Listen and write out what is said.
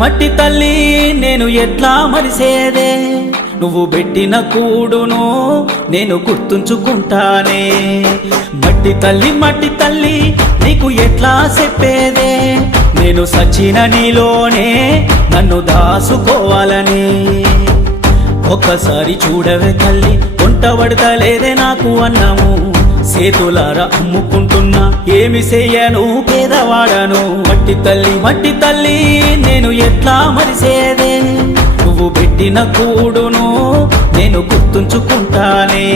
మట్టి తల్లి నేను ఎట్లా మరిసేదే, నువ్వు పెట్టిన కూడును నేను గుర్తుంచుకుంటానే. మట్టి తల్లి నీకు ఎట్లా చెప్పేదే, నేను సచిన నీలోనే నన్ను దాసుకోవాలని. ఒక్కసారి చూడవే తల్లి, వంట పడతలేదే నాకు అన్నము, సేతులారా అమ్ముకుంటున్నా ఏమి చెయ్యను పేదవాడను. మట్టి తల్లి నేను ఎట్లా మరిసేదే, నువ్వు పెట్టిన కూడును నేను గుర్తుంచుకుంటానే.